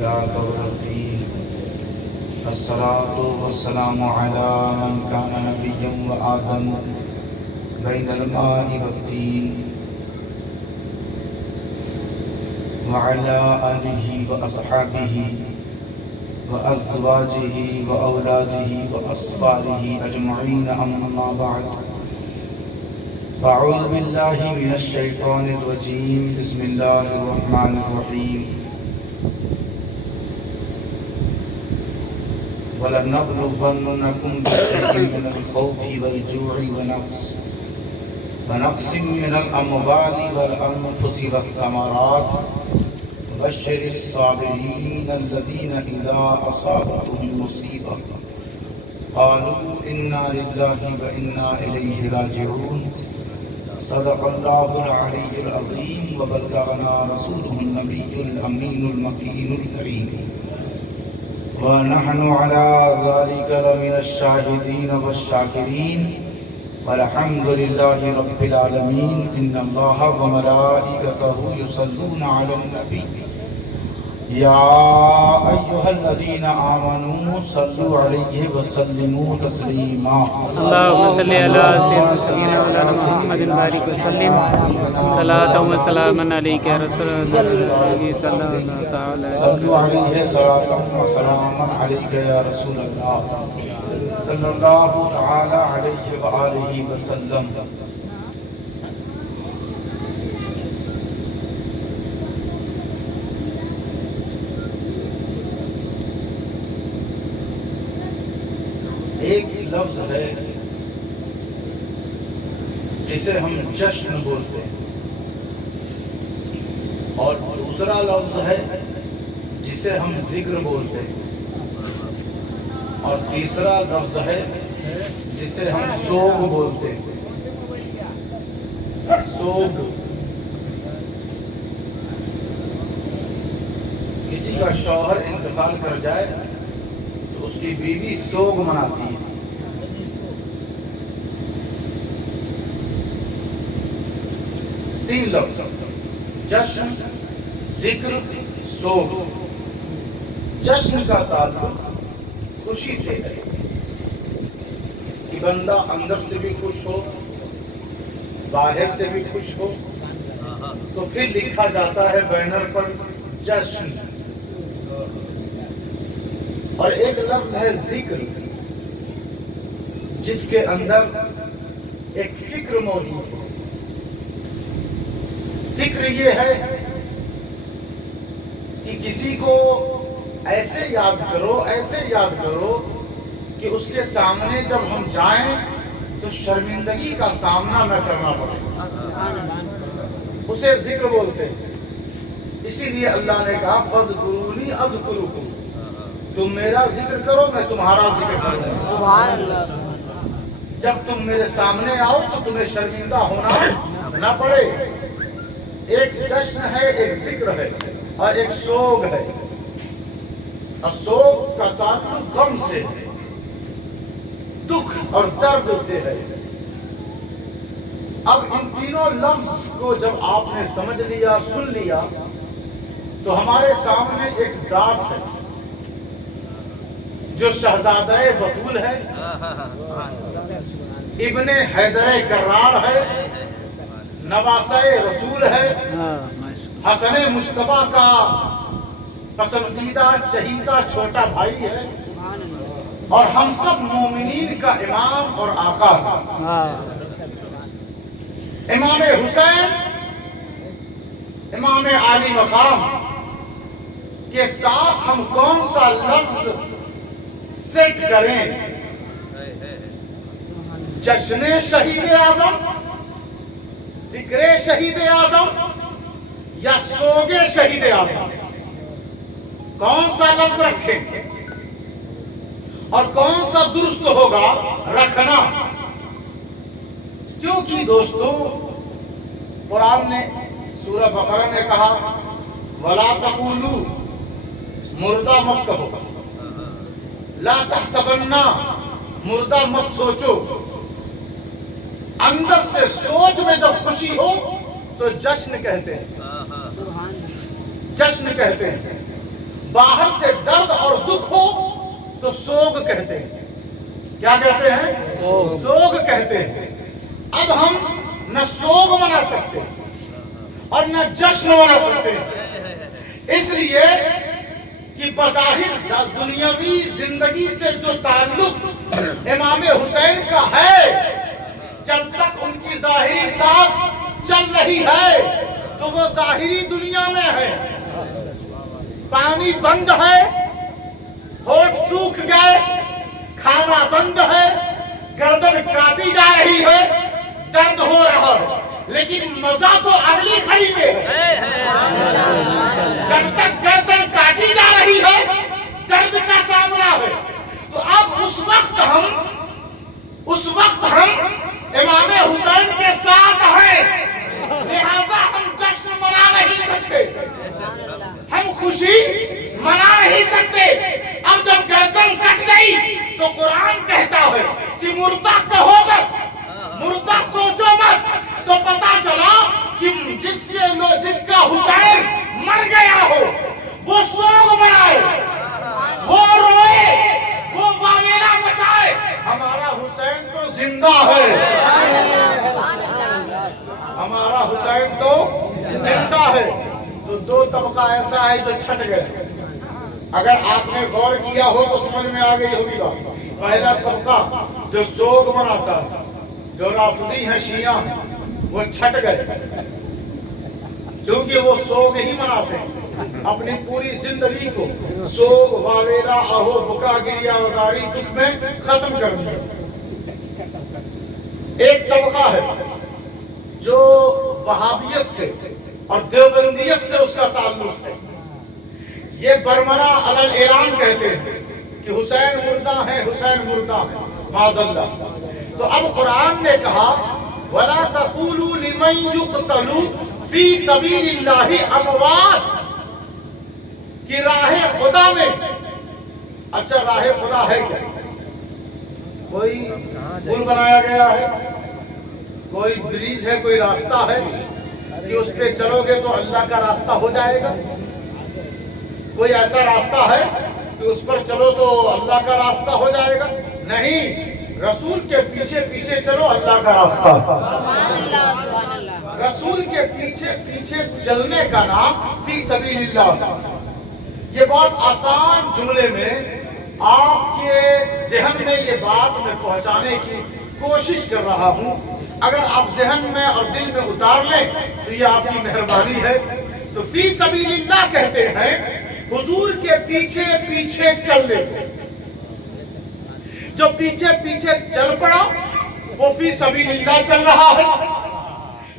هداك ورقيم الصلاة والسلام على من كان نبيا وآدم بين الماء والطين وعلى آله وأصحابه وأزواجه وأولاده وأصفاره أجمعين أما بعد فأعوذ بالله من الشيطان الرجيم بسم الله الرحمن الرحيم وَلَنَبْلُوَنَّكُمْ بِشَيْءٍ مِّنَ الْخَوْفِ وَالْجُوعِ وَنَقْصٍ مِّنَ الْأَمْوَالِ وَالْأَنفُسِ وَالثَّمَرَاتِ وَبَشِّرِ الصَّابِرِينَ الَّذِينَ إِذَا أَصَابَتْهُم مُّصِيبَةٌ قَالُوا إِنَّا لِلَّهِ وَإِنَّا إِلَيْهِ راجعون صدق الله العلي العظيم وبلغنا رسوله النبي الأمين المكين الكريم ونحن على ذلك لمن الشاهدين والشاكرين والحمد لله رب العالمين إن الله وملائكته يصلون على النبي يا أيها الذين آمنوا صلوا عليه وسلموا تسليما اللهم صل على سيدنا مولانا محمد بارك وسلم صلاة وسلاما عليك يا رسول الله صلى الله تعالى صلوا عليه صلاة وسلاما عليك يا رسول الله صلى الله تعالى عليه وآله وسلم. ایک لفظ ہے جسے ہم جشن بولتے ہیں اور دوسرا لفظ ہے جسے ہم ذکر بولتے ہیں اور تیسرا لفظ ہے جسے ہم سوگ بولتے ہیں. سوگ کسی کا شوہر انتقال کر جائے تو اس کی بیوی سوگ مناتی ہے. تین لفظ جشن ذکر سوگ. جشن کا تعلق خوشی سے ہے کہ بندہ اندر سے بھی خوش ہو باہر سے بھی خوش ہو تو پھر لکھا جاتا ہے بینر پر جشن. اور ایک لفظ ہے ذکر جس کے اندر ایک فکر موجود ہے. فکر یہ ہے کہ کسی کو ایسے یاد کرو کہ اس کے سامنے جب ہم جائیں تو شرمندگی کا سامنا نہ کرنا پڑے. اسے ذکر بولتے ہیں. اسی لیے اللہ نے کہا فَاذْكُرُونِي أَذْكُرُكُمْ. تم میرا ذکر کرو میں تمہارا ذکر کروں. سبحان اللہ. جب تم میرے سامنے آؤ تو تمہیں شرمندہ ہونا نہ پڑے. ایک جشن ہے ایک ذکر ہے اور ایک سوگ ہے. سوگ کا تعلق غم سے ہے دکھ اور درد سے ہے. اب ان تینوں لفظ کو جب آپ نے سمجھ لیا سن لیا تو ہمارے سامنے ایک ذات ہے جو شہزادہ بطول ہے ابن حیدر کرار ہے نواسہ رسول ہے حسن مصطفیٰ کا پسندیدہ چہیتا چھوٹا بھائی ہے اور ہم سب مومنین کا امام اور آقا ہے. امام حسین امام عالی مقام کے ساتھ ہم کون سا لفظ سیٹ کریں؟ جشن شہید اعظم ذکر شہید اعظم یا سوگ شہید اعظم؟ کون سا لفظ رکھیں اور کون سا درست ہوگا رکھنا؟ کیونکہ دوستو قرآن نے سورہ بقرہ میں کہا وَلَا تَقُولُوا مردہ مت کہو لا تحسبنہ مردہ مت سوچو. اندر سے سوچ میں جب خوشی ہو تو جشن کہتے ہیں. جشن کہتے ہیں. باہر سے درد اور دکھ ہو تو سوگ کہتے ہیں. کیا کہتے ہیں؟ سوگ کہتے ہیں. اب ہم نہ سوگ منا سکتے اور نہ جشن منا سکتے، اس لیے کہ بظاہر دنیاوی زندگی سے جو تعلق امام حسین کا ہے، جب تک ان کی ظاہری سانس چل رہی ہے تو وہ ظاہری دنیا میں ہے. پانی بند ہے، ہونٹ سوکھ گئے، کھانا بند ہے، گردن کاٹی جا رہی ہے، درد ہو رہا ہے، لیکن مزہ تو اگلی گھڑی میں ہے. جب تک گردن کاٹی جا رہی ہے درد کا سامنا ہے. تو اب اس وقت ہم امام حسین کے ساتھ ہیں، لہذا ہم جشن منا نہیں سکتے، ہم خوشی منا نہیں سکتے. اب جب گردن کٹ گئی تو قرآن کہتا ہے کہ مردہ کہو مت، مردہ سوچو مت. تو پتا چلا کہ جس کا حسین مر گیا ہو وہ سوگ منائے، وہ روئے، وہ واویلا مچائے. ہمارا حسین تو زندہ ہے، ہمارا حسین تو زندہ ہے. تو دو طبقہ ایسا ہے جو چھٹ گئے. اگر آپ نے غور کیا ہو تو سمجھ میں آ گئی ہوگی بات. پہلا طبقہ جو سوگ مناتا ہے، جو رافضی ہیں، شیعہ ہیں، وہ چھٹ گئے کیونکہ وہ سوگ ہی مناتے ہیں. اپنی پوری زندگی کو سوگ، واویلا، آہو بکا، گریا وزاری، دکھ میں ختم کر دیا. ایک طبقہ ہے جو وہابیت سے اور دیوبندیت سے اس کا تعلق ہے. یہ برمنا علی اعلان کہتے ہیں کہ حسین مردہ ہے، حسین مردہ ہے، معاذ اللہ. تو اب قرآن نے کہا وَلَا تَقُولُوا لِمَنْ يُقْتَلُوا فِي سَبِيلِ اللَّهِ أَمْوَاتٌ، کہ راہ خدا میں. اچھا راہ خدا ہے کیا؟ کوئی پل بنایا گیا ہے، کوئی بریج ہے، کوئی راستہ ہے کہ اس پہ چلو گے تو اللہ کا راستہ ہو جائے گا؟ کوئی ایسا راستہ ہے کہ اس پر چلو تو اللہ کا راستہ ہو جائے گا؟ نہیں. رسول کے پیچھے پیچھے چلو، اللہ کا راستہ. رسول کے پیچھے پیچھے چلنے کا نام فی سبیل اللہ. یہ بہت آسان جملے میں آپ کے ذہن میں یہ بات میں پہنچانے کی کوشش کر رہا ہوں. اگر آپ ذہن میں اور دل میں اتار لیں تو یہ آپ کی مہربانی ہے. تو فی سبیل اللہ کہتے ہیں حضور کے پیچھے پیچھے چلنے کو. جو پیچھے پیچھے چل پڑا وہ فی سبیل اللہ چل رہا ہے.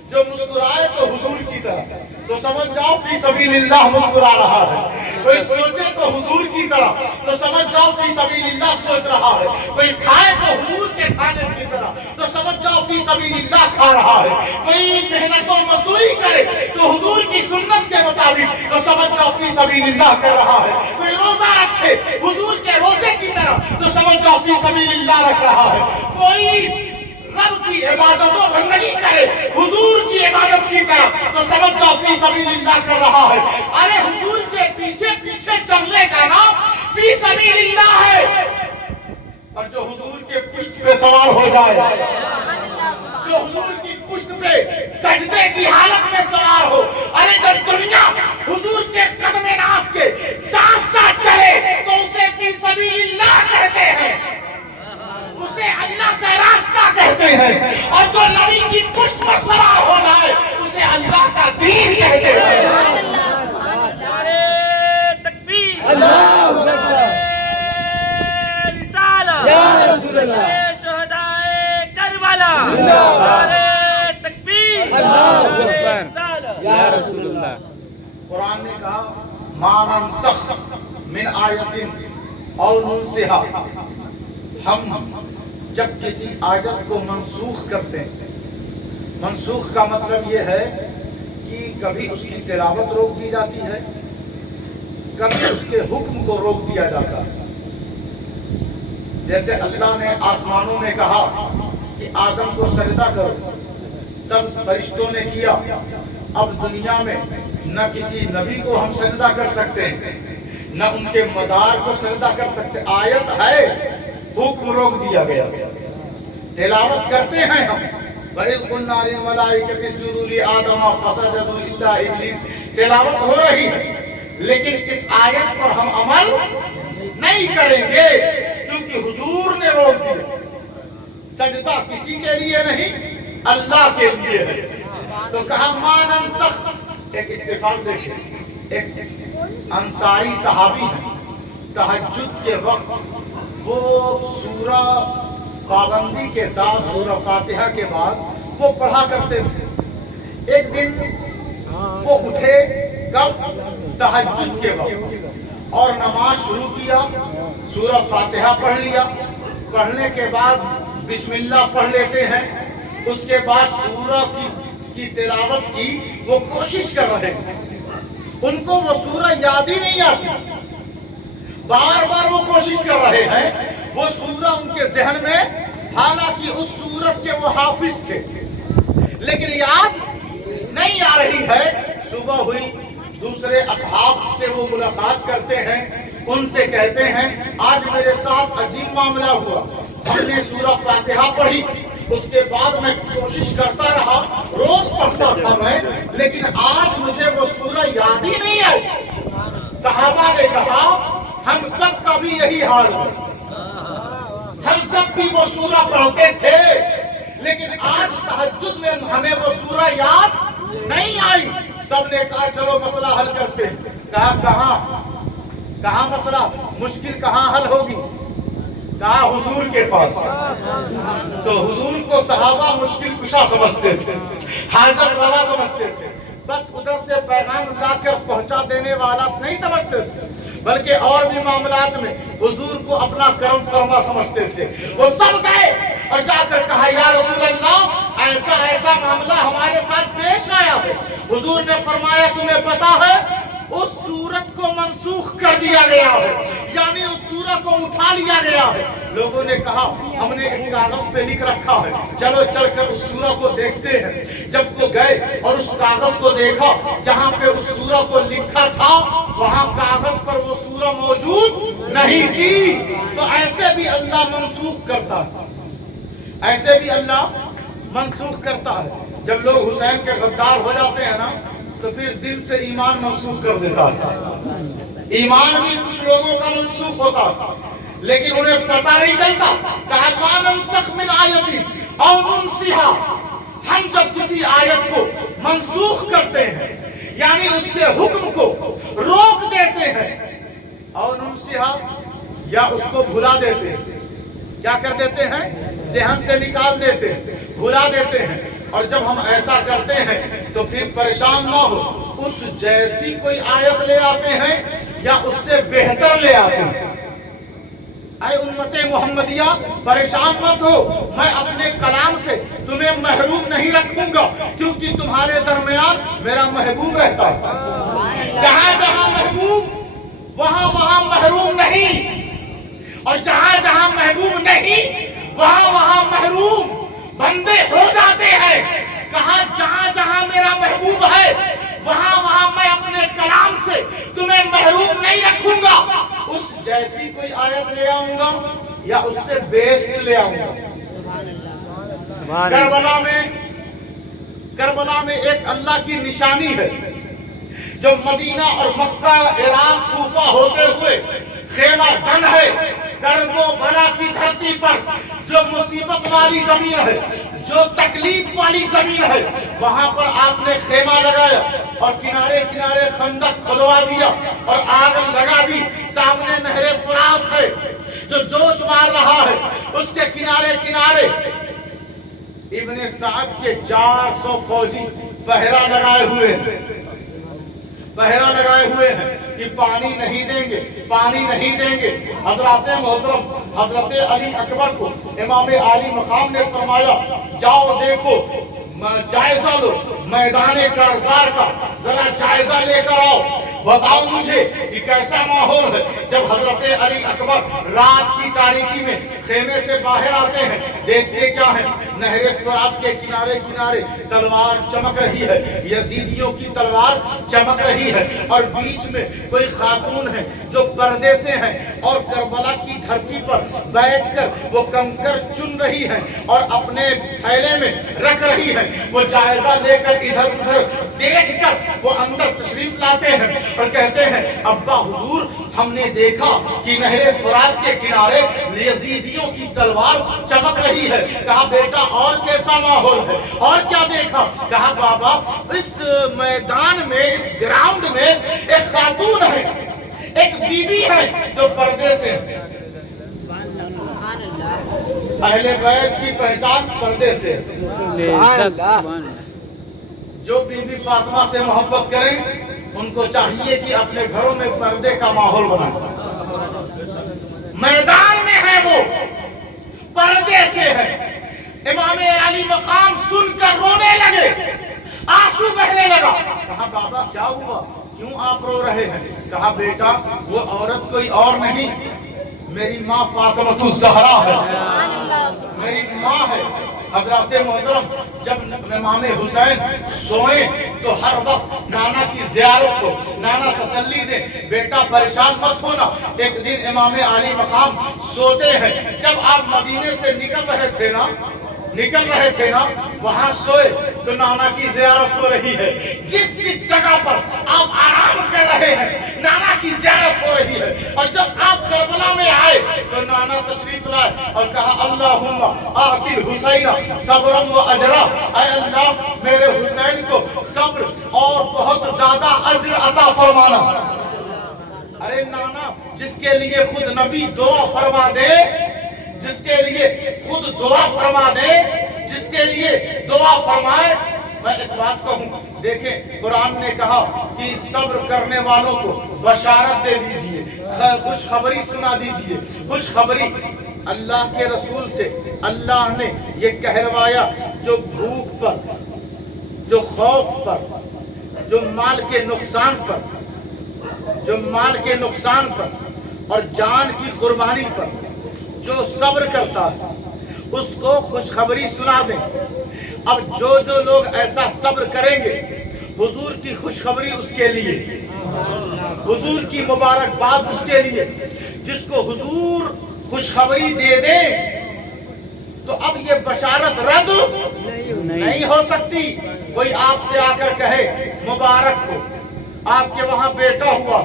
جو مسکرائے تو حضور کی طرح تو سمجھ جاؤ فی سبیل اللہ مسکرا رہا ہے. کوئی سوچے تو حضور کی طرح تو سمجھ جاؤ فی سبیل اللہ سوچ رہا ہے. کوئی کھائے تو حضور کے کھانے کی طرح تو سمجھ جاؤ فی سبیل اللہ کھا رہا ہے. کوئی محنت و مزدوری کرے تو حضور کی سنت کے مطابق تو سمجھ جاؤ فی سبیل اللہ کر رہا ہے. کوئی روزہ رکھے حضور کے روزے کی طرح تو سمجھ جاؤ فی سبیل اللہ رکھ رہا ہے. کوئی رب کی عبادت و بندگی کرے حضور کی عبادت کی طرف تو سمجھ جاؤ فی سبیل اللہ کر رہا ہے. ارے حضور کے پیچھے پیچھے چلنے کا نام فی سبیل اللہ ہے. اور جو حضور کے پشت پہ سوار ہو جائے، جو حضور کی پشت پہ سجدے کی حالت میں سوار ہو، ارے جب دنیا حضور کے قدم ناز کے ساتھ ساتھ چلے تو اسے فی سبیل اللہ کہتے ہیں، اسے اللہ کا راستہ کہتے ہیں. اور جو نبی کی پشت پر سوار ہو جائے اسے اللہ کا دین کہتے ہیں. نعرے تکبیر، اللہ اکبر، رسالہ یا رسول اللہ، شہدائے کربلا زندہ باد، نعرے تکبیر، اللہ اکبر، رسالہ یا رسول اللہ. قرآن نے کہا ما ننسخ من آیت او ننسها، ہم جب کسی آیت کو منسوخ کرتے ہیں، منسوخ کا مطلب یہ ہے کہ کبھی اس کی تلاوت روک دی جاتی ہے، کبھی اس کے حکم کو روک دیا جاتا ہے. جیسے اللہ نے آسمانوں میں کہا کہ آدم کو سجدہ کرو، سب فرشتوں نے کیا. اب دنیا میں نہ کسی نبی کو ہم سجدہ کر سکتے ہیں، نہ ان کے مزار کو سجدہ کر سکتے. آیت ہے, حکم روک دیا گیا. تلاوت کرتے ہیں ہم, وَإِذْ قُلْنَا لِلْمَلَائِكَةِ اسْجُدُوا لِآدَمَ فَسَجَدُوا إِلَّا إِبْلِيسَ. تلاوت ہو رہی ہے, لیکن اس آیت پر ہم عمل نہیں کریں گے کیونکہ حضور نے روک دیا. سجدہ کسی کے لیے نہیں, اللہ کے لیے ہے. تو کہا مَا نَنْسَخْ. ایک اتفاق دیکھیں, ایک انصاری صحابی ہے, تہجد کے وقت وہ سورہ پابندی کے ساتھ سورہ فاتحہ کے بعد وہ پڑھا کرتے تھے. ایک دن وہ اٹھے, کب؟ تہجد کے وقت, اور نماز شروع کیا, سورہ فاتحہ پڑھ لیا. پڑھنے کے بعد بسم اللہ پڑھ لیتے ہیں, اس کے بعد سورہ کی تلاوت کی وہ کوشش کر رہے ہیں. ان کو وہ سورہ یاد ہی نہیں آتی, بار بار وہ کوشش کر رہے ہیں. وہ سورہ ان کے ذہن میں, حالانکہ اس سورت کے وہ حافظ تھے, لیکن یاد نہیں آ رہی ہے. صبح ہوئی, دوسرے اصحاب سے وہ ملاقات کرتے ہیں, ان سے کہتے ہیں آج میرے ساتھ عجیب معاملہ ہوا. ہم نے سورہ فاتحہ پڑھی, اس کے بعد میں کوشش کرتا رہا, روز پڑھتا تھا میں, لیکن آج مجھے وہ سورہ یاد ہی نہیں آئی. صحابہ نے کہا ہم سب کا بھی یہی حال ہے, ہم سب بھی وہ سورہ پڑھتے تھے, لیکن آج تہجد میں ہمیں وہ سورہ یاد نہیں آئی. سب نے کہا چلو مسئلہ حل کرتے ہیں. کہا کہاں مسئلہ, مشکل کہاں حل ہوگی؟ کہا حضور کے پاس. تو حضور کو صحابہ مشکل کشا سمجھتے تھے, حاجت روا سمجھتے تھے, بس ادھر سے پیغام لا کر پہنچا دینے والا نہیں سمجھتے تھے, بلکہ اور بھی معاملات میں حضور کو اپنا کرم فرما سمجھتے تھے. وہ سب گئے اور جا کر کہا یا رسول اللہ ایسا ایسا معاملہ ہمارے ساتھ پیش آیا ہے. حضور نے فرمایا تمہیں پتا ہے اس سورت کو منسوخ کر دیا گیا ہے, یعنی اس سورت کو اٹھا لیا گیا ہے. لوگوں نے کہا ہم نے ایک کاغذ پہ لکھ رکھا ہے, چلو چل کر اس سورت کو دیکھتے ہیں. جب وہ گئے اور اس کاغذ کو دیکھا, جہاں پہ اس سورت کو لکھا تھا وہاں کاغذ پر وہ سورت موجود نہیں تھی. تو ایسے بھی اللہ منسوخ کرتا ہے, ایسے بھی اللہ منسوخ کرتا ہے. جب لوگ حسین کے غدار ہو جاتے ہیں نا, تو پھر دل سے ایمان منسوخ کر دیتا ہے. ایمان بھی کچھ لوگوں کا منسوخ ہوتا ہے, لیکن انہیں پتہ نہیں چلتا. کہا ما ننسخ من آیت او ننسها. ہم جب کسی آیت کو منسوخ کرتے ہیں, یعنی اس کے حکم کو روک دیتے ہیں, او ننسها یا اس کو بھلا دیتے ہیں, کیا کر دیتے ہیں؟ ذہن سے نکال دیتے ہیں, بھلا دیتے ہیں. اور جب ہم ایسا کرتے ہیں تو پھر پریشان نہ ہو, اس جیسی کوئی آیت لے آتے ہیں یا اس سے بہتر لے آتے ہیں. اے امت محمدیہ پریشان مت ہو, میں اپنے کلام سے تمہیں محروم نہیں رکھوں گا, کیونکہ تمہارے درمیان میرا محبوب رہتا ہے. جہاں جہاں محبوب وہاں وہاں محروم نہیں, اور جہاں جہاں محبوب نہیں وہاں وہاں محروم بندے ہو جاتے ہیں. کہاں جہاں جہاں میرا محبوب ہے وہاں وہاں میں اپنے کلام سے تمہیں محروم نہیں رکھوں گا. اس جیسی کوئی آیت لے آؤں گا یا اس سے بیسٹ لے آؤں گا. کربلا میں ایک اللہ کی نشانی ہے, جو مدینہ اور مکہ, عراق, کوفہ ہوتے ہوئے خیمہ زن ہے. کرب و بلا کی دھرتی پر جو مصیبت والی زمین ہے, جو تکلیف والی زمین ہے, وہاں پر آپ نے خیمہ لگایا اور کنارے کنارے خندق کھدوا دیا اور آگ لگا دی. سامنے نہر فرات ہے جو جوش مار رہا ہے, اس کے کنارے کنارے ابن سعد کے 400 فوجی پہرا لگائے ہوئے ہیں کہ پانی نہیں دیں گے, پانی نہیں دیں گے. حضرات محترم حضرت علی اکبر کو امام عالی مقام نے فرمایا جاؤ دیکھو, جائزہ لو میدان کارزار کا, ذرا جائزہ لے کر آؤ. بتاؤ مجھے کہ کیسا ماحول ہے جب حضرت علی اکبر رات کی تاریکی میں خیمے سے باہر آتے ہیں، دیکھتے کیا ہے؟ نہر فرات کے کنارے کنارے تلوار چمک رہی ہے، یزیدیوں کی تلوار چمک رہی ہے، اور بیچ میں کوئی خاتون ہے جو پردے سے ہیں اور کربلا کی دھرتی پر بیٹھ کر وہ کنکر چن رہی ہے اور اپنے تھیلے میں رکھ رہی ہے۔ وہ جائزہ لے کر ادھر ادھر دیکھ کر وہ اندر تشریف لاتے ہیں اور کہتے ہیں ابا حضور ہم نے دیکھا کہ نہر فرات کے کنارے یزیدیوں کی تلوار چمک رہی ہے۔ کہا بیٹا اور کیسا ماحول ہے، اور کیا دیکھا؟ کہا بابا اس میدان میں، اس گراؤنڈ میں ایک خاتون ہے، ایک بی بی ہے جو پردے سے ہے۔ اہل بیت کی پہچان پردے سے ہے۔ جو بی بی فاطمہ سے محبت کریں ان کو چاہیے کہ اپنے گھروں میں پردے کا ماحول بنائیں۔ میدان میں ہے وہ، پردے سے ہے۔ امام علی مقام سن کر رونے لگے، آنسو بہنے لگا۔ کہا بابا کیا ہوا، کیوں آپ رو رہے ہیں؟ کہا بیٹا وہ عورت کوئی اور نہیں، میری ماں فاطمہ الزہرا ہے، میری ماں ہے۔ حضرات محترم جب امام حسین سوئیں تو ہر وقت نانا کی زیارت ہو، نانا تسلی دے، بیٹا پریشان مت ہونا۔ ایک دن امام علی مقام سوتے ہیں، جب آپ مدینے سے نکل رہے تھے نا وہاں سوئے تو نانا کی زیارت ہو رہی ہے۔ جس جگہ پر آپ آرام کر رہے ہیں نانا کی زیارت ہو رہی ہے، اور جب آپ کربلا میں آئے تو نانا تشریف لائے اور کہا اللہم آتی الحسین صبرا و اجرا، اے اللہ میرے حسین کو صبر اور بہت زیادہ اجر عطا فرمانا۔ ارے نانا جس کے لیے خود نبی دعا فرما دے، جس کے لیے خود دعا فرما دے، جس کے لیے دعا فرمائے۔ میں ایک بات کہوں، دیکھیں قرآن نے کہا کہ صبر کرنے والوں کو بشارت دے دیجئے، خوشخبری سنا دیجئے۔ خوشخبری اللہ کے رسول سے اللہ نے یہ کہلوایا جو بھوک پر، جو خوف پر، جو مال کے نقصان پر اور جان کی قربانی پر جو صبر کرتا ہے اس کو خوشخبری سنا دیں۔ اب جو لوگ ایسا صبر کریں گے حضور کی خوشخبری اس کے لیے، حضور کی مبارکباد اس کے لیے۔ جس کو حضور خوشخبری دے دیں تو اب یہ بشارت رد نہیں ہو سکتی۔ کوئی آپ سے آ کر کہے مبارک ہو، آپ کے وہاں بیٹا ہوا،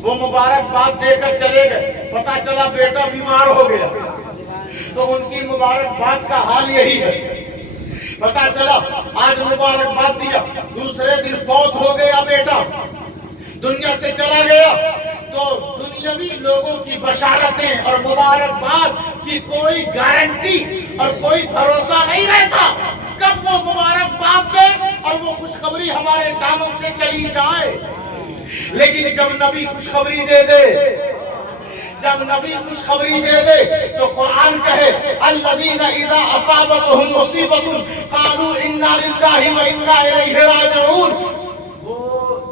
وہ مبارکباد دے کر چلے گئے، پتا چلا بیٹا بیمار ہو گیا تو ان کی مبارکباد کا حال یہی ہے۔ پتا چلا آج مبارکباد دیا، دوسرے دن فوت ہو گیا بیٹا، دنیا سے چلا گیا، تو دنیاوی لوگوں کی بشارتیں اور مبارکباد کی کوئی گارنٹی اور کوئی بھروسہ نہیں رہتا کب وہ مبارکباد دے اور وہ خوشخبری ہمارے دامن سے چلی جائے۔ لیکن جب نبی خوشخبری دے دے، جب نبی خوشخبری دے دے تو قرآن کہے الذین اذا اصابتهم مصیبۃ قالوا انا للہ و انا الیہ راجعون۔ وہ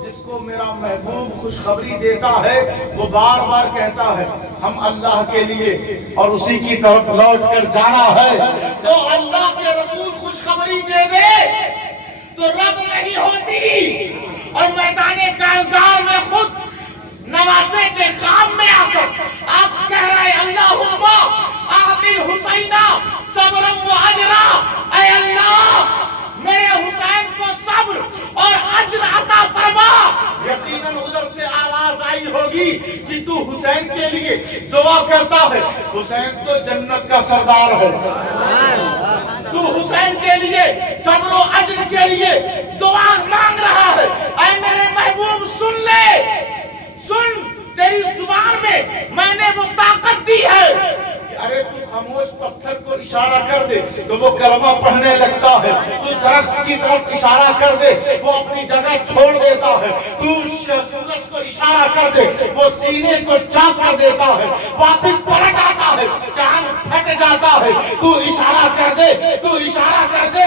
جس کو میرا محبوب خوشخبری دیتا ہے وہ بار بار کہتا ہے ہم اللہ کے لیے اور اسی کی طرف لوٹ کر جانا ہے۔ تو اللہ کے رسول خوشخبری دے دے تو رب نہیں ہوتی، اور میدان کارزار میں خود نواسے کے خام میں آ کر آپ کہہ رہے اللہم آتی الحسین صبرا و اجرا، اے اللہ میرے حسین کو صبر اور اجر عطا فرما۔ یقیناً ادھر سے آواز آئی ہوگی کہ تو حسین کے لیے دعا کرتا ہے، حسین تو جنت کا سردار ہے، تو حسین کے لیے صبر و اجر کے لیے دعا مانگ رہا ہے۔ اے میرے محبوب سن لے، سن تیری زبان میں نے وہ طاقت دی ہے۔ ارے تو خاموش پتھر کو اشارہ کر دے تو وہ کلمہ پڑھنے لگتا ہے، تو درخت کی طرف اشارہ کر دے وہ اپنی جگہ چھوڑ دیتا ہے، تو سورج کو اشارہ کر دے وہ سینے کو چاک کر دیتا ہے، واپس پلٹ آتا ہے، چاند پھٹ جاتا ہے۔ تو اشارہ کر دے، تو اشارہ کر دے،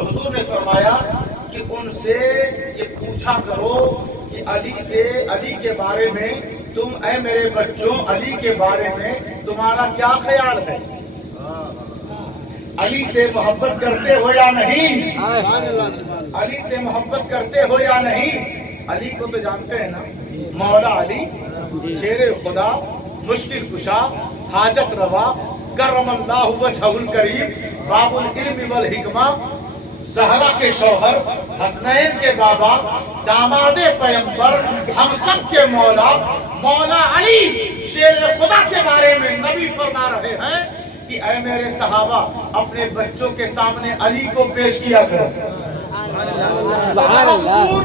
تو حضور نے فرمایا کہ ان سے یہ پوچھا کرو کہ علی کے بارے میں تم اے میرے بچوں علی کے بارے میں تمہارا کیا خیال ہے؟ علی سے محبت کرتے ہو یا نہیں؟ علی سے محبت کرتے ہو یا نہیں؟ علی کو تو جانتے ہیں نا، مولا علی شیر خدا، مشکل کشا، حاجت روا، کرم اللہ وجہہ الکریم، باب العلم والحکمہ، زہرا کے شوہر، حسنین کے بابا، داماد پیغمبر، ہم سب کے مولا، مولا علی شیر خدا کے بارے میں نبی فرما رہے ہیں کہ اے میرے صحابہ اپنے بچوں کے سامنے علی کو پیش کیا کرو۔ حضور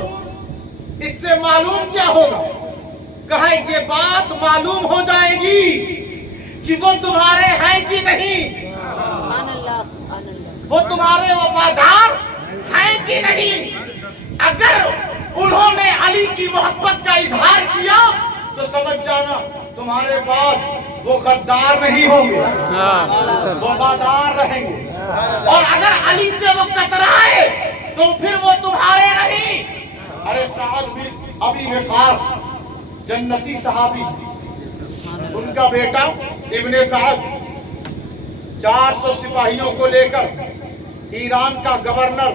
اس سے معلوم کیا ہوگا؟ کہا یہ بات معلوم ہو جائے گی کہ وہ تمہارے ہیں کہ نہیں، وہ تمہارے وفادار ہیں کہ نہیں۔ اگر انہوں نے علی کی محبت کا اظہار کیا تو سمجھ جانا تمہارے بعد وہ غدار نہیں ہوں گے، وفادار رہیں گے، اور اگر علی سے وہ کترائے تو پھر وہ تمہارے نہیں۔ ارے سعد بن ابی وقاص جنتی صحابی، ان کا بیٹا ابن سعد 400 سپاہیوں کو لے کر ایران کا گورنر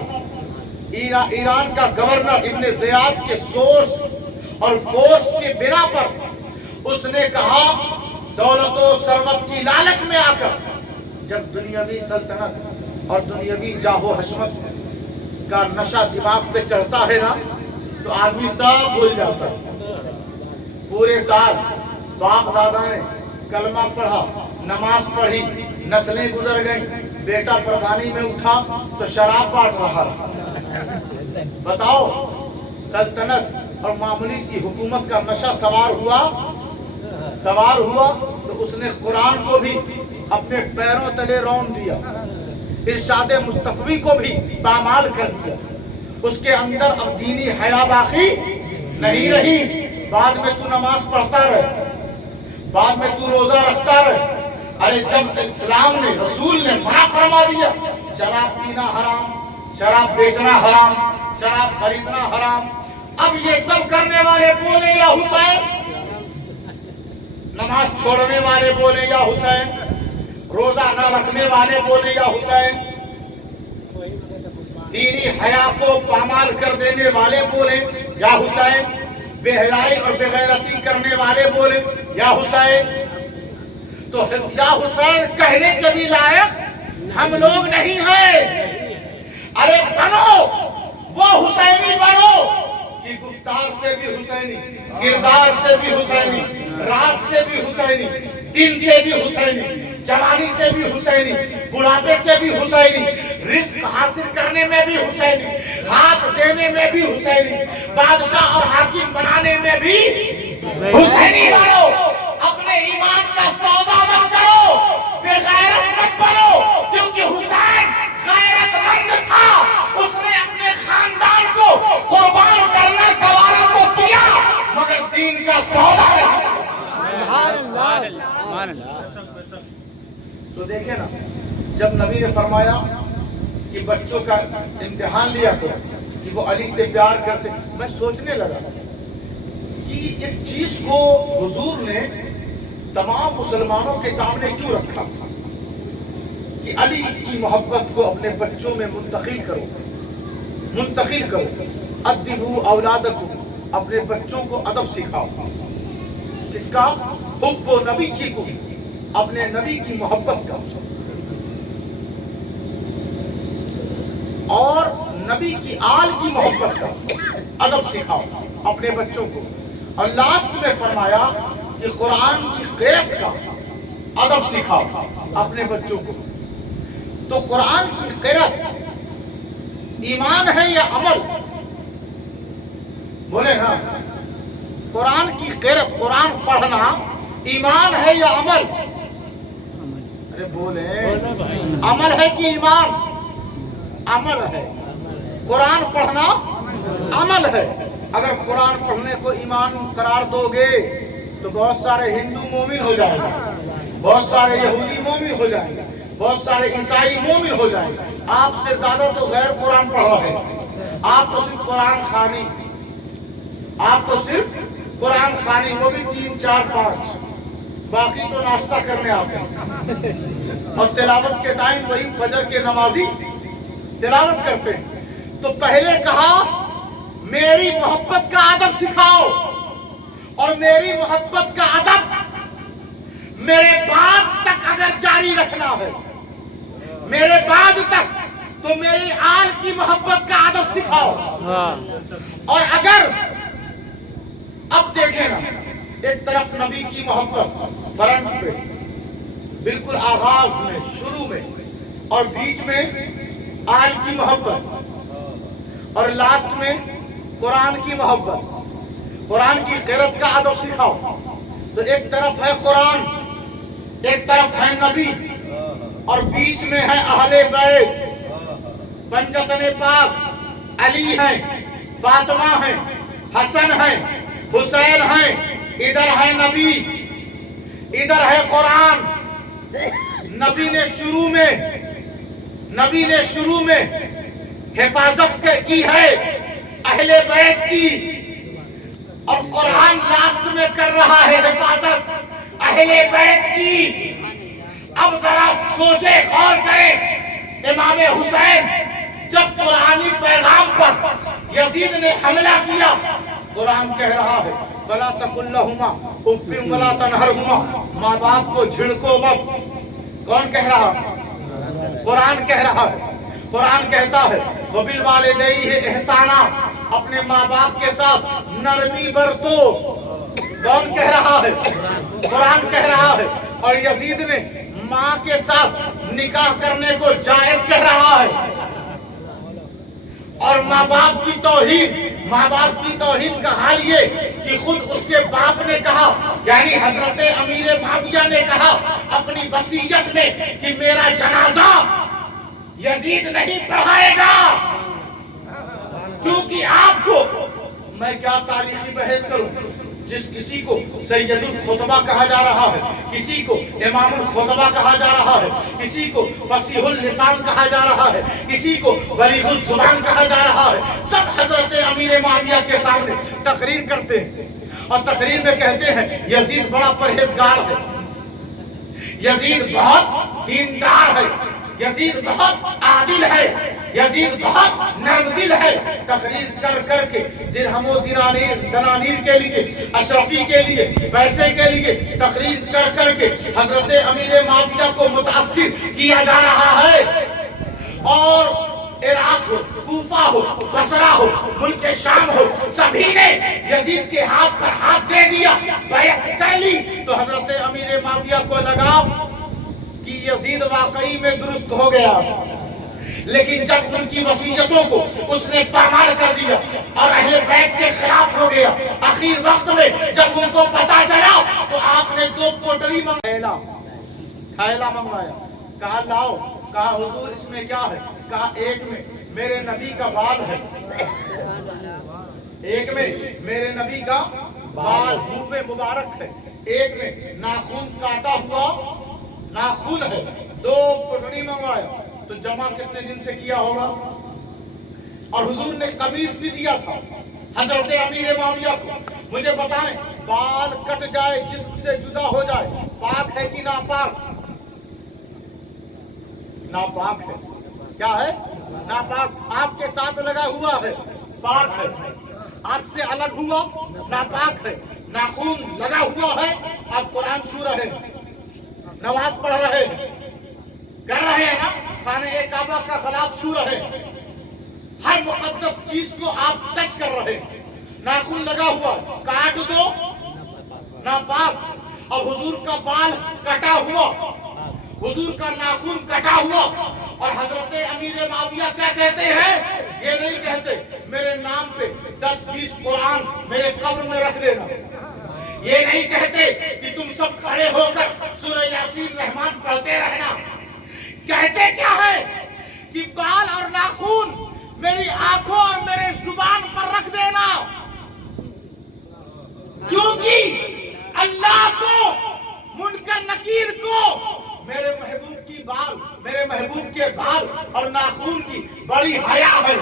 ابن زیاد کے سورس اور فورس کے بنا پر اس نے کہا، دولت و ثروت کی لالچ میں آ کر جب دنیاوی سلطنت اور دنیاوی جاہ و حشمت کا نشہ دماغ پہ چڑھتا ہے نا تو آدمی سب بھول جاتا ہے۔ پورے سال باپ دادا نے کلمہ پڑھا، نماز پڑھی، نسلیں گزر گئیں، بیٹا پردھانی میں اٹھا تو شراب بانٹ رہا۔ بتاؤ، سلطنت اور معمولی سی حکومت کا نشہ سوار ہوا تو اس نے قرآن کو بھی اپنے پیروں تلے رون دیا، ارشاد مصطفی کو بھی پامال کر دیا۔ اس کے اندر اب دینی حیا باقی نہیں رہی۔ بعد میں تو نماز پڑھتا رہے، بعد میں تو روزہ رکھتا رہے۔ ارے جب اسلام نے، رسول نے منع فرما دیا، شراب پینا حرام، شراب بیچنا حرام، شراب خریدنا حرام، اب یہ سب کرنے والے بولے یا حسین، نماز چھوڑنے والے بولے یا حسین، روزہ نہ رکھنے والے بولے یا حسین، دینی حیا کو پامال کر دینے والے بولے یا حسین، بے حیائی اور بے غیرتی کرنے والے بولے یا حسین، تو یا حسین کہنے کے بھی لائق ہم لوگ نہیں ہیں۔ ارے بنو، وہ حسینی بنو کہ گفتار سے بھی حسینی، کردار سے بھی حسینی، رات سے بھی حسینی، دن سے بھی حسینی، جوانی سے بھی حسینی، بڑھاپے سے بھی حسینی، رزق حاصل کرنے میں بھی حسینی، ہاتھ دینے میں بھی حسینی، بادشاہ اور حاکم بنانے میں بھی حسینی بنو۔ اپنے ایمان کا سودا مت کرو، بے غیرت مت بنو، کیونکہ حسین غیرت مند تھا، اس نے اپنے خاندان کو قربان کرنا گوارا تو کیا مگر دین کا سودا نہیں۔ تو دیکھیں نا، جب نبی نے فرمایا کہ بچوں کا امتحان لیا کرو کہ وہ علی سے پیار کرتے، میں سوچنے لگا کہ اس چیز کو حضور نے تمام مسلمانوں کے سامنے کیوں رکھا کہ علی کی محبت کو اپنے بچوں میں منتقل کرو۔ ادبوا اولادکم، اپنے بچوں کو ادب سکھاؤ۔ کس کا؟ حب و نبی کی کو، اپنے نبی کی محبت کا، اور نبی کی آل کی محبت کا ادب سکھاؤ اپنے بچوں کو۔ اور لاسٹ میں فرمایا کہ قرآن کی قرأت کا ادب سکھاؤ اپنے بچوں کو۔ تو قرآن کی قرأت ایمان ہے یا عمل؟ بولے نا، قرآن کی قرأت، قرآن پڑھنا ایمان ہے یا عمل؟ ارے بولے، عمل ہے کہ ایمان؟ عمل ہے۔ قرآن پڑھنا عمل ہے۔ اگر قرآن پڑھنے کو ایمان قرار دو گے تو بہت سارے ہندو مومن ہو جائیں گے، بہت سارے یہودی مومن ہو جائیں گے، بہت سارے عیسائی مومن ہو جائیں، آپ سے زیادہ تو غیر قرآن پڑھ رہے ہیں، آپ تو صرف قرآن خوانی، آپ تو صرف قرآن خوانی، وہ بھی 3 4 5، باقی تو ناشتہ کرنے آتے ہیں اور تلاوت کے ٹائم وہی فجر کے نمازی تلاوت کرتے ہیں۔ تو پہلے کہا میری محبت کا ادب سکھاؤ، اور میری محبت کا ادب میرے بعد تک اگر جاری رکھنا ہے، میرے بعد تک، تو میری آل کی محبت کا ادب سکھاؤ۔ اور اگر اب دیکھیں نا، ایک طرف نبی کی محبت فرنٹ پہ بالکل آغاز میں، شروع میں، اور بیچ میں آل کی محبت، اور لاسٹ میں قرآن کی محبت، قرآن کی قرأت کا ادب سکھاؤ۔ تو ایک طرف ہے قرآن، ایک طرف ہے نبی، اور بیچ میں ہے اہل بیت، پنجتن پاک، علی ہیں، فاطمہ ہیں، حسن ہیں، حسین ہیں، ادھر ہے نبی، ادھر ہے قرآن۔ نبی نے شروع میں حفاظت کی ہے اہل بیت کی، اور قرآن لاسٹ میں کر رہا ہے حفاظت اہل بیت کی۔ اب ذرا سوچے، غور کریں، امام حسین جب قرآنی پیغام پر یزید نے حملہ کیا، قرآن کہہ رہا ہے فَلَا تَقُلْ لَهُمَا اُفٍّ وَلَا تَنْهَرْهُمَا، ماں باپ کو جھڑکو مت۔ کون کہہ رہا ہے؟ قرآن کہہ رہا ہے۔ قرآن کہتا ہے وَبِالْوَالِدَيْنِ إِحْسَانًا، اپنے ماں باپ کے ساتھ نرمی برتو۔ کون کہہ رہا ہے؟ قرآن کہہ رہا ہے۔ اور یزید نے ماں کے ساتھ نکاح کرنے کو جائز کہہ رہا ہے، اور ماں باپ کی توہین کا حال یہ کہ خود اس کے باپ نے کہا، یعنی حضرت امیر معاویہ نے کہا اپنی وصیت میں کہ میرا جنازہ یزید نہیں پڑھائے گا، کیونکہ آپ کو، میں کیا تاریخی بحث کروں، جس کسی کو سید الخطبہ کہا جا رہا ہے، کسی کو امام الخطبہ کہا جا رہا ہے، کسی کو فصیح اللسان کہا جا رہا ہے، کسی کو بلیغ الزبان کہا جا رہا ہے، سب حضرت امیر معاویہ کے سامنے تقریر کرتے ہیں، اور تقریر میں کہتے ہیں یزید بڑا پرہیزگار ہے، یزید بہت دیندار ہے، یزید بہت عادل ہے، یزید بہت نرم دل ہے۔ تقریر کر کے درہم و دنانیر کے لیے، اشرفی کے لیے، پیسے کے لیے تقریر کر کے حضرت امیر معاویہ کو متاثر کیا جا رہا ہے، اور عراق ہو، کوفہ ہو، بصرہ ہو، ملک شام ہو، سبھی نے یزید کے ہاتھ پر ہاتھ دے دیا، بیعت کر لی۔ تو حضرت امیر معاویہ کو لگا کہ یزید واقعی میں درست ہو گیا، لیکن جب ان کی وصیتوں کو اس نے پامال کر دیا اور اہل بیت کے خلاف ہو گیا، آخر وقت میں جب ان کو پتا چلا تو آپ نے 2 پوٹلی کھائلہ منگوایا، کہا لاؤ، کہا حضور اس میں کیا ہے؟ کہا ایک میں میرے نبی کا بال ہے، ایک میں میرے نبی کا بال منہ مبارک ہے، ایک میں ناخن کاٹا ہوا ناخن ہے۔ 2 پوٹلی منگوایا، تو جمع کتنے دن سے کیا ہوگا؟ اور حضور نے قمیص بھی دیا تھا حضرت امیر معاویہ کو۔ مجھے بتائیں، بال کٹ جائے، جسم سے جدا ہو جائے، پاک ہے کہ ناپاک؟ ناپاک ہے۔ کیا ہے؟ ناپاک۔ آپ کے ساتھ لگا ہوا ہے، پاک ہے۔ آپ سے الگ ہوا، ناپاک ہے۔ ناخن لگا ہوا ہے، آپ قرآن چھو رہے ہیں، نماز پڑھ رہے ہیں، کر رہے ہیں نا، خانہ کعبہ کا غلاف چھو رہے ہیں، ہر مقدس چیز کو آپ ٹچ کر رہے ہیں، ناخن لگا ہوا، کاٹ دو، ناپاک۔ اور حضور کا بال کٹا ہوا، حضور کا ناخن کٹا ہوا، اور حضرت امیر معاویہ کیا کہتے ہیں؟ یہ نہیں کہتے میرے نام پہ 10-20 قرآن میرے قبر میں رکھ دینا، یہ نہیں کہتے کہ تم سب کھڑے ہو کر سورہ یاسین رحمان پڑھتے رہنا۔ کہتے کیا ہے کہ بال اور ناخن میری آنکھوں اور میرے زبان پر رکھ دینا، کیونکہ اللہ کو، منکر نکیر کو، میرے محبوب کی بال میرے محبوب کے بال اور ناخون کی بڑی حیا ہے،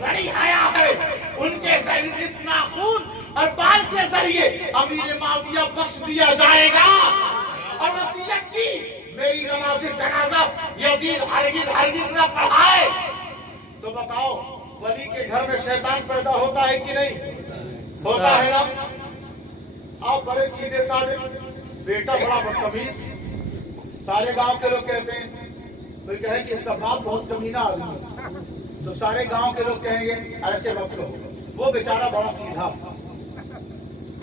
بڑی حیا ہے۔ ان کے اس ناخون اور بال کے ذریعے امیر معاویہ بخش دیا جائے گا۔ اور وصیت کی میری نماز جنازہ یزید ہرگز نہ پڑھائے۔ تو بتاؤ ولی کے گھر میں شیطان پیدا ہوتا ہے کہ نہیں؟ ہوتا ہے نا؟ آپ بڑے سیدھے سادے، بیٹا بڑا بدتمیز، سارے گاؤں کے لوگ کہتے ہیں، کوئی کہے کہ اس کا باپ بہت کمینہ آدمی ہے تو سارے گاؤں کے لوگ کہیں گے ایسے مت کرو، وہ بیچارہ بڑا سیدھا،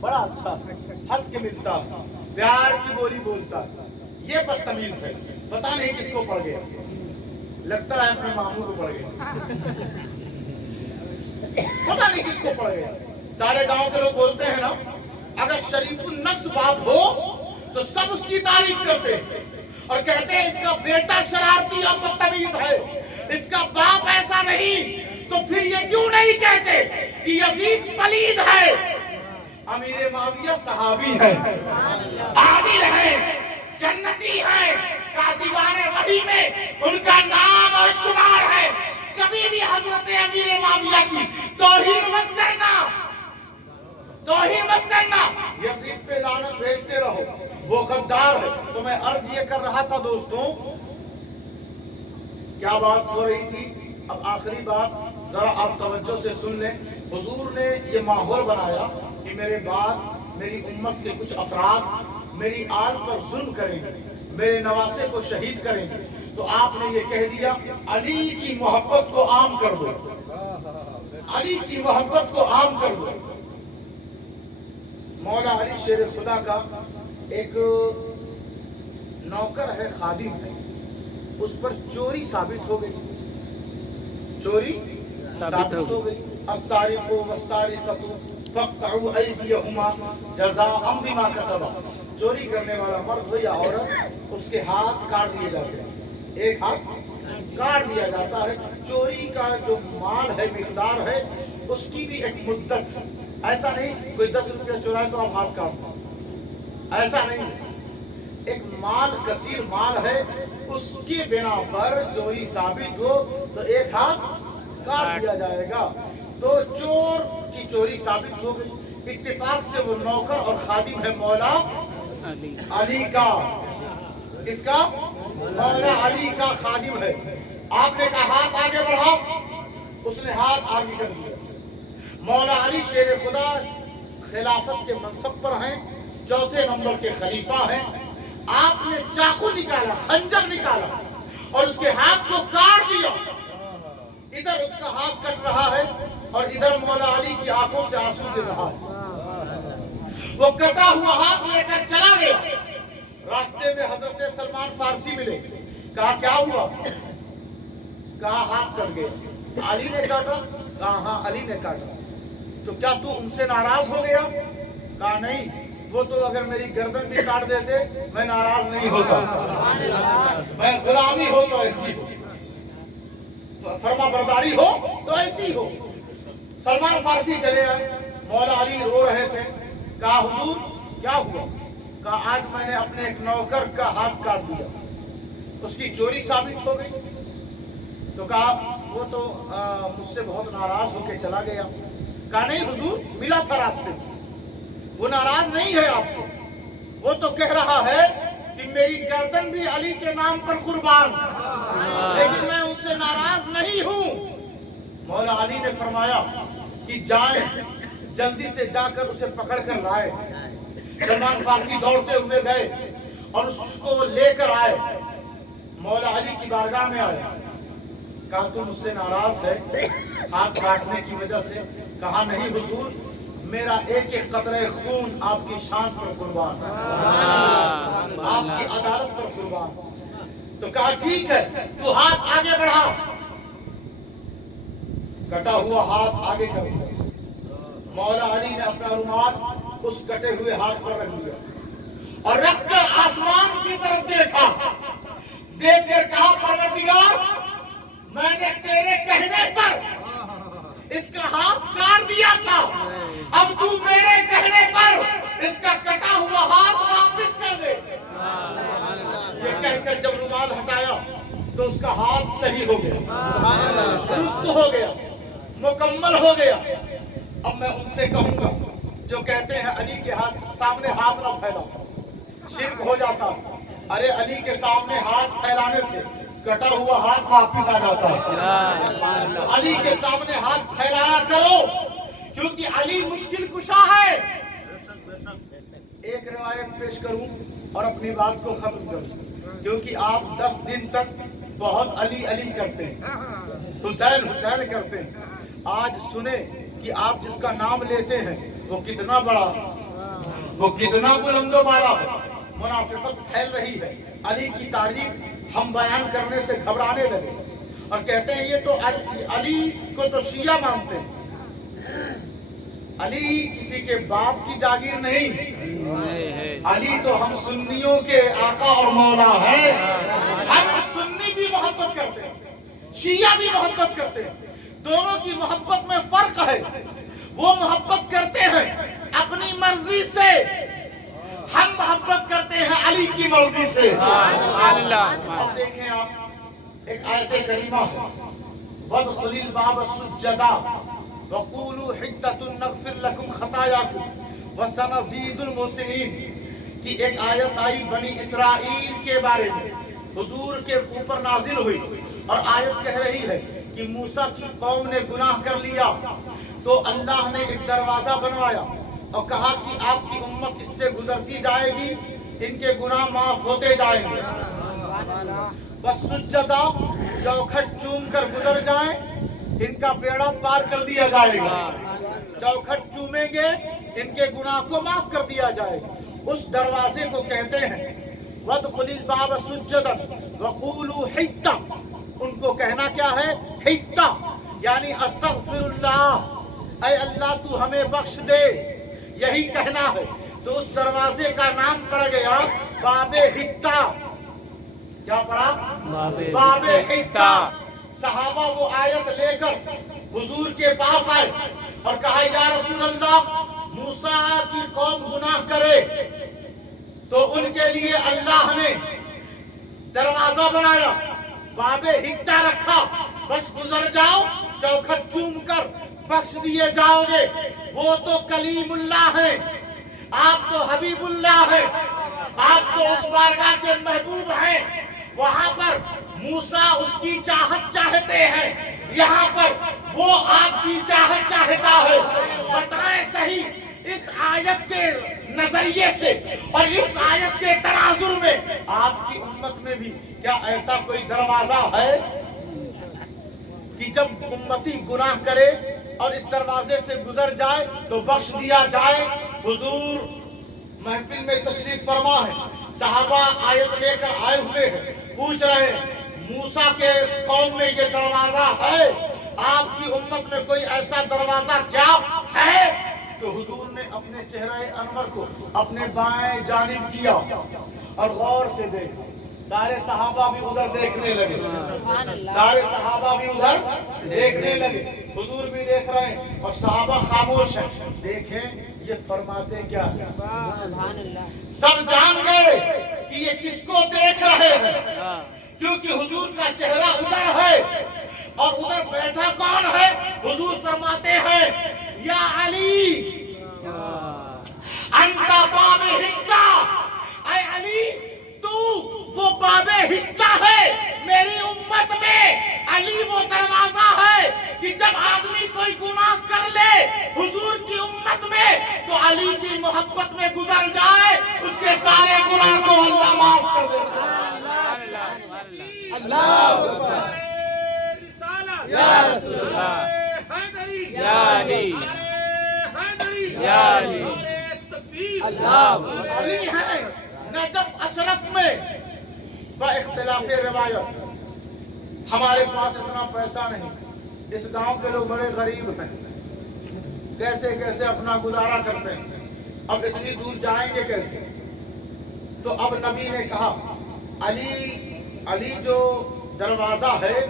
بڑا اچھا، ہنس کے ملتا، پیار کی بولی بولتا، یہ بدتمیز ہے، پتہ نہیں کس کو پڑ گیا، لگتا ہے اپنے ماموں کو پڑ گیا، پتہ نہیں کس کو پڑ گیا۔ سارے گاؤں کے لوگ بولتے ہیں نا، اگر شریف النفس باپ ہو تو سب اس کی تعریف کرتے ہیں اور کہتے ہیں اس کا بیٹا شرارتی اور بدتمیز ہے، اس کا باپ ایسا نہیں، تو پھر یہ کیوں نہیں کہتے کہ یزید پلید ہے؟ امیر معاویہ صحابی ہے، عادل ہے، جنتی ہے، کاتبان وحی میں ان کا نام اور شمار ہے۔ کبھی بھی حضرت امیر معاویہ کی توہین مت کرنا، توہین مت کرنا، یزید پہ لعنت بھیجتے رہو، وہ غدار ہے۔ تو میں عرض یہ کر رہا تھا دوستوں، کیا بات ہو رہی تھی؟ اب آخری بات ذرا آپ توجہ سے سن لیں۔ حضور نے یہ ماحول بنایا کہ میرے بعد میری امت کے کچھ افراد میری آل پر ظلم کریں گے، میرے نواسے کو شہید کریں گے، تو آپ نے یہ کہہ دیا علی کی محبت کو عام کر دو، علی کی محبت کو عام کر دو۔ مولا علی شیر خدا کا ایک نوکر ہے، خادم ہے، اس پر چوری ثابت ہو گئی، چوری ثابت ہو گئی۔ السارق والسارقۃ فاقطعوا ایدیہما جزاء بما کسبا، چوری کرنے والا مرد ہو یا عورت، اس کے ہاتھ کاٹ دیے جاتے ہیں، ایک ہاتھ کاٹ دیا جاتا ہے۔ چوری کا جو مال ہے، مقدار ہے، اس کی بھی ایک مدت ہے، ایسا نہیں کوئی 10 روپیہ چورائے تو آپ ہاتھ کاٹ دو، ایسا نہیں، ایک مال کثیر مال ہے، اس کی بنا پر چوری ثابت ہو تو ایک ہاتھ کاٹ دیا جائے گا۔ تو چور کی چوری ثابت ہو گئی، اتفاق سے وہ نوکر اور خادم ہے مولا علی کا، اس کا مولا علی کا خادم ہے۔ آپ نے کہا ہاتھ آگے بڑھاؤ، اس نے ہاتھ آگے کر دیا۔ مولا علی شیر خدا خلافت کے منصب پر ہیں، 4 نمبر کے خلیفہ ہیں۔ آپ نے چاقو نکالا، خنجر نکالا اور اس کے ہاتھ کو کاٹ دیا۔ ادھر اس کا ہاتھ کٹ رہا ہے اور ادھر مولا علی کی آنکھوں سے آنسو گر رہا ہے۔ وہ کٹا ہوا ہاتھ لے کر چلا گیا۔ راستے میں حضرت سلمان فارسی ملے، کہا کیا ہوا؟ کہا ہاتھ کٹ گیا۔ علی نے کاٹا؟ کہا ہاں علی نے کاٹا۔ تو کیا تو ان سے ناراض ہو گیا؟ کہا نہیں، وہ تو اگر میری گردن بھی کاٹ دیتے میں ناراض نہیں ہوتا، میں غلامی ہو تو ایسی ہو، فرما برداری ہو تو ایسی ہو۔ سلمان فارسی چلے آئے، مولا علی رو رہے تھے۔ کہا حضور کیا ہوا؟ کہا آج میں نے اپنے ایک نوکر کا ہاتھ کاٹ دیا، اس کی چوری ثابت ہو گئی۔ تو کہا وہ تو مجھ سے بہت ناراض ہو کے چلا گیا۔ کہا نہیں حضور، ملا تھا راستے میں، وہ ناراض نہیں ہے آپ سے، وہ تو کہہ رہا ہے کہ میری گردن بھی علی کے نام پر قربان، لیکن میں ان سے ناراض نہیں ہوں۔ مولا علی نے فرمایا کہ جائیں، جلدی سے جا کر اسے پکڑ کر لائے۔ سلمان فارسی دوڑتے ہوئے گئے اور اس کو لے کر آئے، مولا علی کی بارگاہ میں آئے۔ کہا تم مجھ سے ناراض ہے ہاتھ کاٹنے کی وجہ سے؟ کہا نہیں حضور، میرا ایک ایک قطرہ خون آپ کی شان پر قربان، آپ کی عدالت پر قربان۔ تو کہا ٹھیک ہے، تو ہاتھ آگے بڑھا۔ کٹا ہوا ہاتھ آگے کر دیا۔ مولا علی نے اپنا رومال اس کٹے ہوئے ہاتھ پر رکھ دیا اور رکھ کر آسمان کی طرف دیکھا، دیکھ کر کہا پروردگار، میں نے تیرے کہنے پر اس کا ہاتھ کاٹ دیا تھا، اب تو میرے کہنے پر اس کا کٹا ہوا ہاتھ واپس کر دے۔ یہ کہہ کر جب رومال ہٹایا کا ہاتھ صحیح ہو گیا، درست ہو گیا، مکمل ہو گیا۔ اب میں ان سے کہوں گا جو کہتے ہیں علی کے سامنے ہاتھ نہ پھیلاؤ، شرک ہو جاتا ہے۔ ارے علی کے سامنے ہاتھ پھیلانے سے کٹا ہوا ہاتھ واپس آ جاتا ہے۔ تو علی کے سامنے ہاتھ پھیلایا کرو، کیونکہ علی مشکل کشا ہے۔ ایک روایت پیش کروں اور اپنی بات کو ختم کروں، کیونکہ آپ 10 دن تک بہت علی علی کرتے ہیں، حسین حسین کرتے ہیں۔ آج سنیں کہ آپ جس کا نام لیتے ہیں وہ کتنا بڑا ہے، وہ کتنا بلند و بالا ہے۔ منافقت پھیل رہی ہے، علی کی تعریف ہم بیان کرنے سے گھبرانے لگے اور کہتے ہیں یہ تو علی کو تو شیعہ مانتے ہیں۔ علی کسی کے باپ کی جاگیر نہیں، علی تو ہم سنیوں کے آقا اور مولا ہیں۔ ہم سنی بھی محبت کرتے ہیں، شیعہ بھی محبت کرتے ہیں، دونوں کی محبت میں فرق ہے۔ وہ محبت کرتے ہیں اپنی مرضی سے، ہم محبت کرتے ہیں علی کی مرضی سے۔ اب دیکھیں آپ، ایک آیت کریمہ ہے، وَادْخُلِ الْبَابَ سُجَّدًا وَقُولُوا حِطَّةٌ نَغْفِرْ لَكُمْ خَطَايَاكُمْ وَسَنَزِيدُ الْمُحْسِنِينَ کی ایک آیت آئی بنی اسرائیل کے بارے میں، حضور کے اوپر نازل ہوئی، اور آیت کہہ رہی ہے کہ موسیٰ کی قوم نے گناہ کر لیا تو اللہ نے ایک دروازہ بنوایا اور کہا کہ آپ کی امت اس سے گزرتی جائے گی، ان کے گناہ معاف ہوتے جائیں گے۔ بس سجدہ، چوکھٹ چوم کر گزر جائیں، ان کا بیڑا پار کر دیا جائے گا۔ چوکھٹ چومیں گے، ان کے گناہ کو معاف کر دیا جائے گا۔ اس دروازے کو کہتے ہیں وَادْخُلِ الْبَابَ سُجَّدًا وَقُولُوا حِطَّةٌ۔ ان کو کہنا کیا ہے؟ حِطَّہ، یعنی استغفر اللہ، اے اللہ تو ہمیں بخش دے، یہی کہنا ہے۔ تو اس دروازے کا نام پڑ گیا باب حطہ۔ کیا پڑا؟ باب حطہ۔ صحابہ وہ آیت لے کر حضور کے پاس آئے اور کہا یا رسول اللہ، موسیٰ کی قوم گناہ کرے تو ان کے لیے اللہ نے دروازہ بنایا، باب حطہ رکھا، بس گزر جاؤ، چوکھٹ چوم کر بخش دیے جاؤ گے۔ وہ تو کلیم اللہ ہے، آپ تو حبیب اللہ ہے، آپ تو اس بارگاہ کے محبوب ہیں۔ وہاں پر موسیٰ اس کی چاہت چاہتے ہیں، یہاں پر وہ آپ کی چاہت چاہتا ہے۔ بتائیں صحیح، اس آیت کے نظریے سے اور اس آیت کے تناظر میں آپ کی امت میں بھی کیا ایسا کوئی دروازہ ہے کہ جب امتی گناہ کرے اور اس دروازے سے گزر جائے تو بخش دیا جائے؟ حضور محفل میں تشریف فرما ہے، صحابہ آیت لے کر آئے ہوئے ہیں، پوچھ رہے ہیں موسیٰ کے قوم میں یہ دروازہ ہے، آپ کی امت میں کوئی ایسا دروازہ کیا ہے؟ تو حضور نے اپنے چہرہ انور کو اپنے بائیں جانب کیا اور غور سے دیکھا۔ سارے صحابہ بھی ادھر دیکھنے لگے، سارے صحابہ بھی ادھر دیکھنے لگے، حضور بھی دیکھ رہے ہیں اور صحابہ خاموش ہیں۔ دیکھیں یہ فرماتے کیا ہیں؟ سب جان گئے کہ یہ کس کو دیکھ رہے ہیں، کیونکہ حضور کا چہرہ ادھر ہے اور ادھر بیٹھا کون ہے؟ حضور فرماتے ہیں یا علی انت باب حطہ، اے علی تو وہ باب حطہ ہے میری امت میں۔ علی وہ دروازہ ہے کہ جب آدمی کوئی گناہ کر لے حضور کی امت میں تو علی کی محبت میں گزر جائے، اس کے سارے گناہ کو اللہ معاف کر دیتا ہے۔ اللہ اکبر، یا رسول اللہ، یا علی، یا علی، اللہ علی ہے۔ نجف اشرف میں با اختلاف روایت، ہمارے پاس اتنا پیسہ نہیں، اس گاؤں کے لوگ بڑے غریب ہیں، کیسے کیسے اپنا گزارا کرتے ہیں، اب اتنی دور جائیں گے کیسے؟ تو اب نبی نے کہا علی جو دروازہ ہے،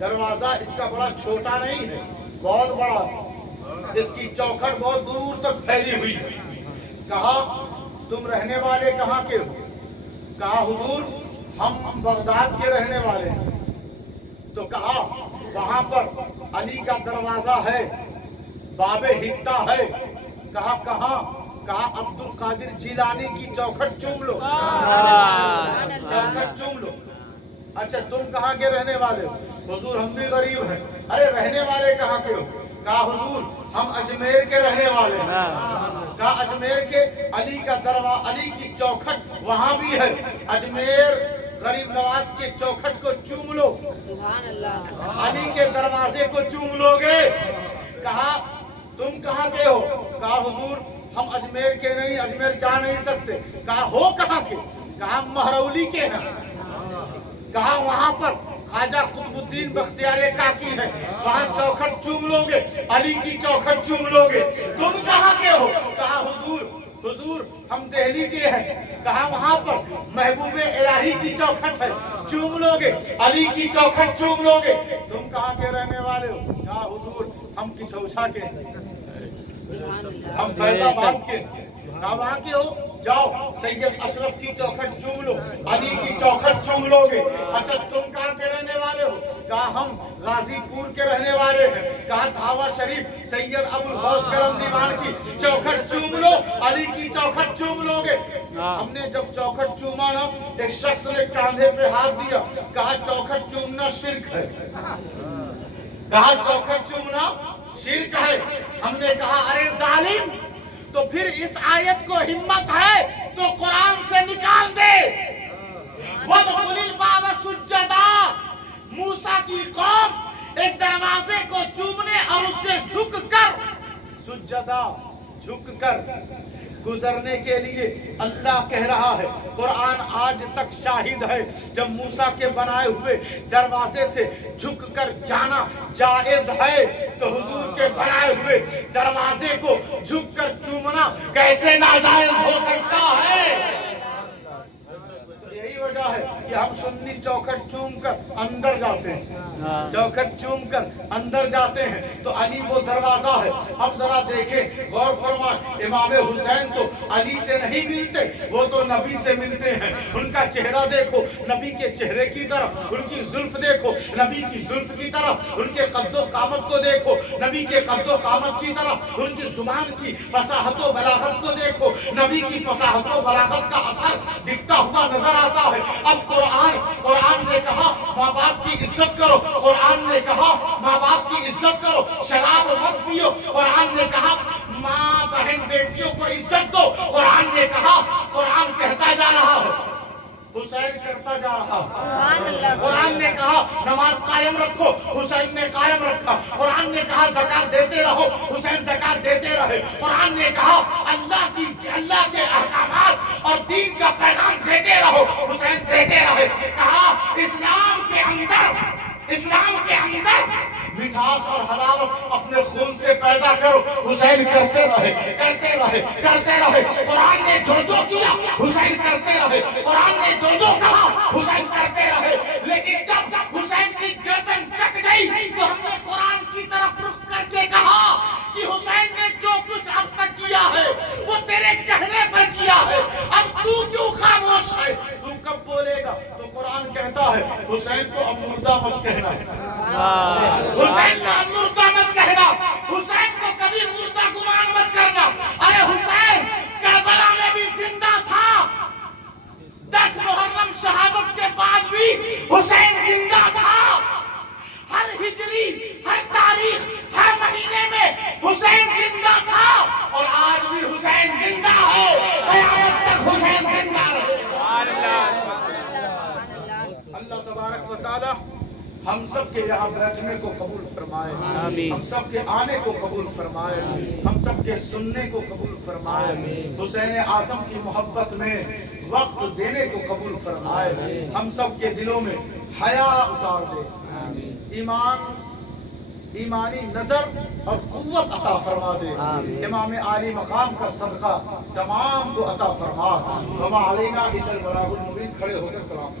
دروازہ اس کا بڑا چھوٹا نہیں ہے، بہت بڑا ہے، اس کی چوکھٹ بہت دور تک پھیلی ہوئی ہے۔ کہا تم رہنے والے کہاں کے ہو؟ کہا حضور ہم بغداد کے رہنے والے ہیں۔ تو کہا وہاں پر علی کا دروازہ ہے، باب حکتا ہے. کہا کہاں؟ کہا عبد القادر جیلانی کی چوکھٹ چوم لو، چوکھٹ چوم لو. اچھا تم کہاں کے رہنے والے ہو؟ حضور ہم بھی غریب ہیں. ارے رہنے والے کہاں کے ہو؟ کہا حضور ہم اجمیر کے رہنے والے ہیں. کہا اجمیر کے علی کا دروازہ، علی کی چوکھٹ وہاں بھی ہے، اجمیر غریب نواز کے چوکھٹ کو چوم لو، علی کے دروازے کو چوم لو گے. کہا تم کہاں کے ہو؟ کہا حضور ہم اجمیر کے نہیں، اجمیر جا نہیں سکتے. کہا ہو کہاں کے؟ کہا مہرولی کے ہیں. کہا وہاں پر خواجہ قطب الدین بختیار کاکی ہے، وہاں چوکھٹ چوم لو گے، علی کی چوکھٹ چوم لو گے. تم کہاں کے ہو؟ کہا حضور ہم دہلی کے ہیں. کہا وہاں پر محبوب الہی کی چوکھٹ ہے، چوم لو گے، علی کی چوکھٹ چوم لو گے. تم کہاں کے رہنے والے ہو؟ کہا حضور ہم کچھوچا کے، ہم فیض آباد کے. کہا وہاں کے ہو؟ جاؤ سید اشرف کی چوکھٹ چوم لو، علی کی چوکھٹ چوم لو گے. اچھا تم کہاں کے رہنے والے ہو؟ کہا ہم غازی پور کے رہنے والے ہیں. کہا دھاوا شریف سید ابو الغوث کرم دیوان کی چوکھٹ چوم لو، علی کی چوکھٹ چوم لو گے. ہم نے جب چوکھٹ چوما نا، ایک شخص نے کاندھے پہ ہاتھ دیا، کہا چوکھٹ چومنا شرک ہے. کہا چوکھٹ چومنا شرک ہے. ہم نے کہا ارے ظالم، تو پھر اس آیت کو ہمت ہے تو قرآن سے نکال دے. وَادْخُلِ الْبَابَ سُجَّدًا. موسیٰ کی قوم ایک دروازے کو چومنے اور اس سے جھک کر، سجدہ جھک کر گزرنے کے لیے اللہ کہہ رہا ہے. قرآن آج تک شاہد ہے جب موسیٰ کے بنائے ہوئے دروازے سے جھک کر جانا جائز ہے تو حضور کے بنائے ہوئے دروازے کو جھک کر چومنا کیسے ناجائز ہو سکتا ہے؟ یہی وجہ ہے کہ ہم سنی چوکھٹ چوم کر اندر جاتے ہیں، چوکھٹ چوم کر اندر جاتے ہیں تو علی وہ دروازہ ہے. اب ذرا دیکھیں، غور فرمائیں، امام حسین تو علی سے نہیں ملتے، وہ تو نبی سے ملتے ہیں. ان کا چہرہ دیکھو نبی کے چہرے کی طرح، ان کی زلف دیکھو نبی کی زلف کی طرح، ان کے قد و قامت کو دیکھو نبی کے قد و قامت کی طرح، ان کی زبان کی فصاحت و بلاغت کو دیکھو نبی کی فصاحت و بلاغت کا اثر دکھتا ہوا نظر آتا ہے. اب قرآن نے کہا ماں باپ کی عزت کرو، قرآن نے کہا ماں باپ کی عزت کرو، شراب مت پیو، قرآن نے کہا ماں بہن بیٹیوں کو عزت دو، قرآن نے کہا، قرآن کہتا جا رہا ہے، حسین کرتا جا رہا ہے. قرآن نے کہا نماز قائم رکھو، حسین نے قائم رکھا. قرآن نے کہا زکات دیتے رہو، حسین زکات دیتے رہے. قرآن نے کہا اللہ کے احکامات اور دین کا پیغام دیتے رہو، حسین دیتے رہے. کہا اسلام کے اندر مٹھاس اور حلاوت اپنے خون سے پیدا کرو، حسین کرتے رہے. قرآن نے جو کیا حسین کرتے رہے، قرآن نے جو کہا حسین کرتے رہے. لیکن جب حسین کی گردن کٹ گئی تو ہم نے قرآن کی طرف رخ کر کے کہا کہ حسین نے جو کچھ اب تک کیا ہے وہ تیرے کہنے پر کیا ہے، اب تو کیوں خاموش ہے؟ تو کب بولے گا؟ تو قرآن کہتا ہے حسین کو اب مردہ مت کہنا، حسین کو اب مردہ مت کہنا، حسین کو کبھی مردہ گمان مت کرنا. ارے حسین کربلا میں بھی زندہ تھا، 10 محرم شہادت کے بعد بھی حسین زندہ تھا. ہر ہجری، ہر تاریخ، ہر مہینے میں حسین زندہ تھا اور آج بھی حسین زندہ ہے، قیامت تک حسین زندہ رہے. اللہ تبارک و تعالی ہم سب کے یہاں بیٹھنے کو قبول فرمائے، ہم سب کے آنے کو قبول فرمائے، ہم سب کے سننے کو قبول فرمائے. حسین اعظم کی محبت میں وقت دینے کو قبول فرمائے. ہم سب کے دلوں میں حیا اتار دے، ایمانی نظر اور قوت عطا فرما دے. امام عالی مقام کا صدقہ تمام کو عطا فرما. وما علینا الا البلاغ المبین. کھڑے ہو کر سلام.